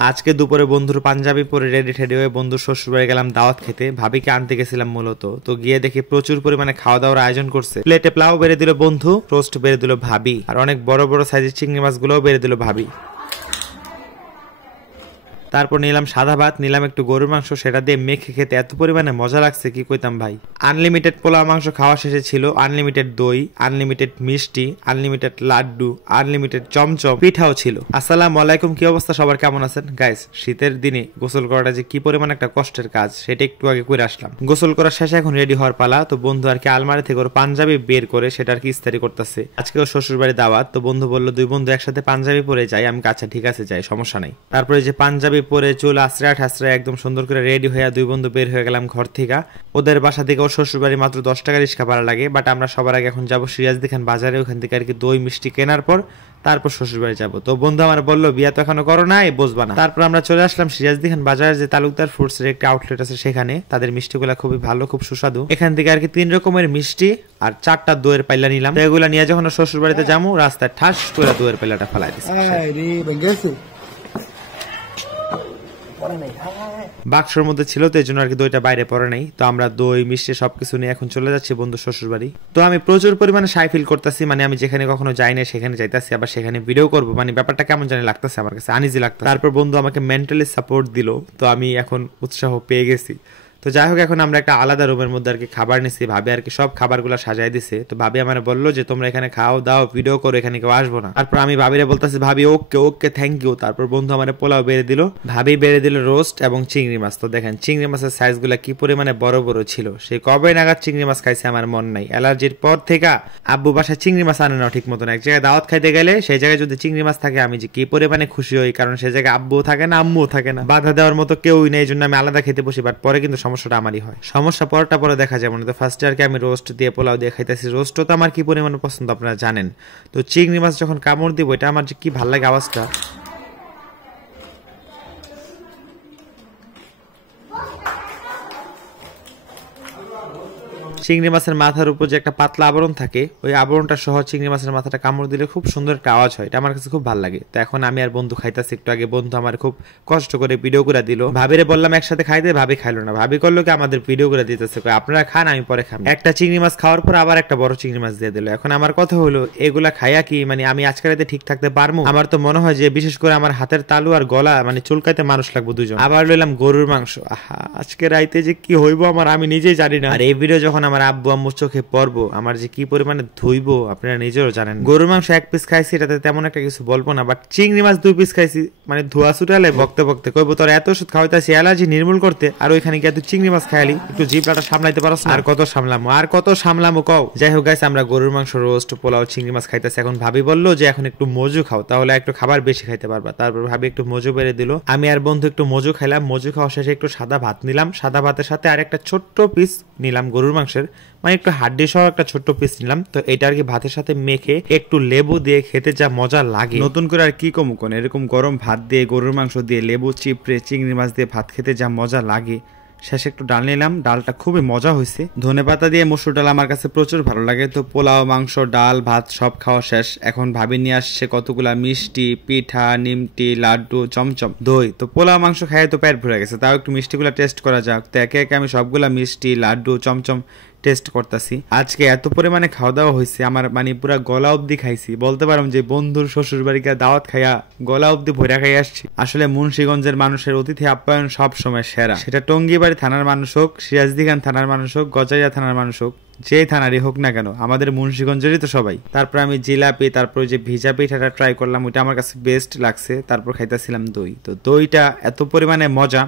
আজকে দুপুরে বন্ধুর পাঞ্জাবি পরে রেডি ঠেডি হয়ে বন্ধুর শ্বশুরবাড়ি গেলাম দাওয়াত খেতে। ভাবিকে আনতে গেছিলাম মূলত। তো গিয়ে দেখি প্রচুর পরিমাণে খাওয়া দাওয়ার আয়োজন করছে। প্লেটে প্লাউ বেড়ে দিল বন্ধু, রোস্ট বেড়ে দিল ভাবি, আর অনেক বড় বড় সাইজের চিংড়ি মাছগুলোও বেড়ে দিল ভাবি। তারপর নিলাম সাদা ভাত, নিলাম একটু গরুর মাংস, সেটা দিয়ে মেখে খেতে এত পরিমাণে মজা লাগছে কি কইতাম ভাই। আনলিমিটেড পোলাও মাংস খাওয়া শেষে ছিল আনলিমিটেড দই, আনলিমিটেড মিষ্টি, আনলিমিটেড লাড্ডু, আনলিমিটেড চমচম, পিঠাও ছিল। আসসালামু আলাইকুম, কি অবস্থা সবার, কেমন আছেন গাইস? শীতের দিনে গোসল করাটা যে কি পরিমাণ একটা কষ্টের কাজ সেটা একটু আগে করে আসলাম। গোসল করার শেষে এখন রেডি হওয়ার পালা। তো বন্ধু আর কি আলমারি থেকে ওর পাঞ্জাবি বের করে সেটা আর কি ইস্তারি করতেছে। আজকে ওর শ্বশুর বাড়ি দাওয়াত। তো বন্ধু বললো দুই বন্ধু একসাথে পাঞ্জাবি পরে যাই। আমি আচ্ছা ঠিক আছে যাই, সমস্যা নাই। তারপরে যে পাঞ্জাবি পরে চুল আশ্রয় ঠাসরায় একদম সুন্দর করে রেডি হয়ে দুই বন্ধু বের হয়ে গেলাম ঘর থেকে। ওদের বাসা থেকে ওর শ্বশুর বাড়ি মাত্র 10 টাকা রিক্সা ভাড়া লাগে। বাট আমরা সবার আগে এখন যাবো সিরাজদি খান বাজারে, ওখান থেকে আর কি দই মিষ্টি কেনার পর তারপর শ্বশুর বাড়ি যাবো। তো বন্ধু আমার বললো বিয়া তো এখনো করো না, বসবা না। তারপর আমরা চলে আসলাম সিরাজদি খান বাজারে, যে তালুকদার ফুডস এর একটা আউটলেট আছে সেখানে। তাদের মিষ্টিগুলা খুবই ভালো, খুব সুস্বাদু। এখান থেকে আর কি 3 রকমের মিষ্টি আর 4টা দইয়ের পাল্লা নিলাম। তো এগুলা নিয়ে যখন শ্বশুর বাড়িতে যাবো রাস্তায় ঠাস করে দইয়ের পাল্লাটা ফেলাই দিচ্ছি। বাক্সের মধ্যে ছিল তো এই জন্য আর কি দইটা বাইরে পড়ে নাই। তো আমরা দই মিষ্টি সবকিছু নিয়ে এখন চলে যাচ্ছি বন্ধু শ্বশুর বাড়ি। তো আমি প্রচুর পরিমাণে সাই ফিল করতেছি, মানে আমি যেখানে কখনো যাই না সেখানে যাইতেছি, আবার সেখানে ভিডিও করবো, মানে ব্যাপারটা কেমন জানি লাগতেছে আমার কাছে, আনইজি লাগতেছে। তারপর বন্ধু আমাকে মেন্টালি সাপোর্ট দিল, তো আমি এখন উৎসাহ পেয়ে গেছি। তো যাই হোক এখন আমরা একটা আলাদা রুমের মধ্যে আর কি খাবার নিছি। ভাবি আর কি সব খাবারগুলো সাজাই দিছে। তো ভাবি আমার বললো যে তোমরা এখানে খাও দাও ভিডিও করো, এখানে কেউ আসবো না। তারপর আমি ভাবিরে বলতেছি ভাবি ওকে ওকে থ্যাংক ইউ। তারপর বন্ধু আমার পোলাও বেড়ে দিল, ভাবি বেড়ে দিল রোস্ট এবং চিংড়ি মাছ। তো দেখেন চিংড়ি মাছের সাইজ গুলা কি পরিমাণে বড় বড় ছিল। সেই কবে নাগাদ চিংড়ি মাছ খাইছে আমার মন নাই। অ্যালার্জির পর থেকে আব্বু বাসায় চিংড়ি মাছ আনে না ঠিক মতন। এক জায়গায় দাওয়াত খাইতে গেলে সেই জায়গায় যদি চিংড়ি মাছ থাকে আমি যে কি পরিমাণে খুশি হই, কারণ সেই জায়গায় আব্বুও থাকে না আম্মুও থাকে না, বাধা দেওয়ার মতো কেউই নেই। এই জন্য আমি আলাদা খেতে বসি। বাট পরে কিন্তু সমস্যাটা আমারই হয়। সমস্যা পরটা পরে দেখা যাবে না। তো ফার্স্টে আর কি আমি রোস্ট দিয়ে পোলাও দিয়ে খাইতেছি। রোস্টও তো আমার কি পরিমাণে পছন্দ আপনারা জানেন। তো চিংড়ি মাছ যখন কামড় দিব এটা আমার যে কি ভালো লাগে আওয়াজটা। চিংড়ি মাছের মাথার উপর যে একটা পাতলা আবরণ থাকে, ওই আবরণটা সহ চিংড়ি মাছের মাথাটা কামড় দিলে খুব সুন্দর একটা আওয়াজ হয়। এটা আমার কাছে খুব ভালো লাগে। তো এখন আমি আর বন্ধু খাইতেছি। একটু আগে বন্ধু আমার খুব কষ্ট করে ভিডিও করে দিল। ভাবিরে বললাম একসাথে খাইতে, ভাবি খাইলো না। ভাবি করলো কি আমাদের ভিডিও করে দিতেছে, আপনারা খান আমি পরে খান। একটা চিংড়ি মাছ খাওয়ার পর আবার একটা বড় চিংড়ি মাছ দিয়ে দিল। এখন আমার কথা হলো এগুলা খাইয়া কি মানে আমি আজকে রাতে ঠিক থাকতে পারবো? আমার তো মনে হয় যে বিশেষ করে আমার হাতের তালু আর গলা মানে চুলকাইতে মানুষ লাগবে দুজন। আবার লইলাম গরুর মাংস। আহা আজকে রাইতে যে কি হইবো আমার আমি নিজেই জানি না। আর এই ভিডিও যখন আমার আব্বু আম্মুর চোখে পড়বো আমার যে কি পরিমাণে ধুইবো আপনারা নিজেরও জানেন। গরুর মাংস 1 পিস খাইছি, এটাতে তেমন একটা কিছু বলবো না। বাট চিংড়ি মাছ 2 পিস খাইছি, মানে ধোয়া ছুটালে বকতে বকতে কইবো তোর এত ওষুধ খাওয়াইতেছি অ্যালার্জি নির্মূল করতে, আর ওইখানে গিয়ে তুই চিংড়ি মাছ খাইলি, একটু জিভটা সামলাইতে পারছ না? আর কত সামলামো কও। যাই হোক গাইস আমরা গরুর মাংস রোস্ট পোলাও চিংড়ি মাছ খাইতেছি। এখন ভাবি বললো যে এখন একটু মজু খাও, তাহলে একটু খাবার বেশি খাইতে পারবা। তারপর ভাবি একটু মজু বেড়ে দিল। আমি আর বন্ধু একটু মজু খাইলাম। মজু খাওয়া শেষে একটু সাদা ভাত নিলাম। সাদা ভাতের সাথে আর একটা ছোট্ট পিস নিলাম গরুর মাংসের, মানে একটু হাড্ডি সহ একটা ছোট্ট পিস নিলাম। তো এটা আর কি ভাতের সাথে মেখে একটু লেবু দিয়ে খেতে যা মজা লাগে, নতুন করে আর কি কম কোন এরকম গরম ভাত দিয়ে গরুর মাংস দিয়ে লেবু চিপড়ে চিংড়ি মাছ দিয়ে ভাত খেতে যা মজা লাগে। শেষে একটু ডাল নিলাম, ডালটা খুবই মজা হয়েছে। ধনেপাতা দিয়ে মসুর ডাল আমার কাছে প্রচুর ভালো লাগে। তো পোলাও মাংস ডাল ভাত সব খাওয়া শেষ। এখন ভাবি নিয়ে আসছে কতগুলা মিষ্টি, পিঠা, নিমটি, লাড্ডু, চমচম, দই। তো পোলাও মাংস খাই তো পেট ভরে গেছে, তাও একটু মিষ্টিগুলা টেস্ট করা যাক। তো একে একে আমি সবগুলা মিষ্টি লাড্ডু চমচম টেস্ট করতেছি। আজকে এত পরিমাণে খাওয়া দাওয়া হয়েছে আমার মানে পুরা গলা অব্দি খাইছি। বলতে পারলাম যে বন্ধুর শ্বশুর বাড়িকে দাওয়াত খাইয়া গলা অব্দি ভরা খাই আসছি। আসলে মুন্সিগঞ্জের মানুষের অতিথি আপ্যায়ন সব সময় সেরা। সেটা টঙ্গিবাড়ি থানার মানুষ হোক, সিরাজদিখান থানার মানুষ হোক, গজাইয়া থানার মানুষ হোক, যে থানারই হোক না কেন আমাদের মুন্সিগঞ্জেরই তো সবাই। তারপর আমি জিলাপি, তারপর যে ভিজা পিঠাটা ট্রাই করলাম, ওইটা আমার কাছে বেস্ট লাগছে। তারপর খাইতেছিলাম দই। তো দইটা এত পরিমাণে মজা,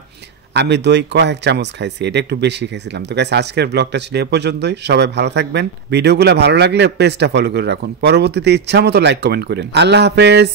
আমি দই কয়েক চামচ খাইছি, এটা একটু বেশি খাইছিলাম। তো গাইস আজকের ব্লগটা ছিল এ পর্যন্তই। সবাই ভালো থাকবেন। ভিডিওগুলো ভালো লাগলে পেজটা ফলো করে রাখুন। পরবর্তীতে ইচ্ছা মতো লাইক কমেন্ট করেন। আল্লাহ হাফেজ।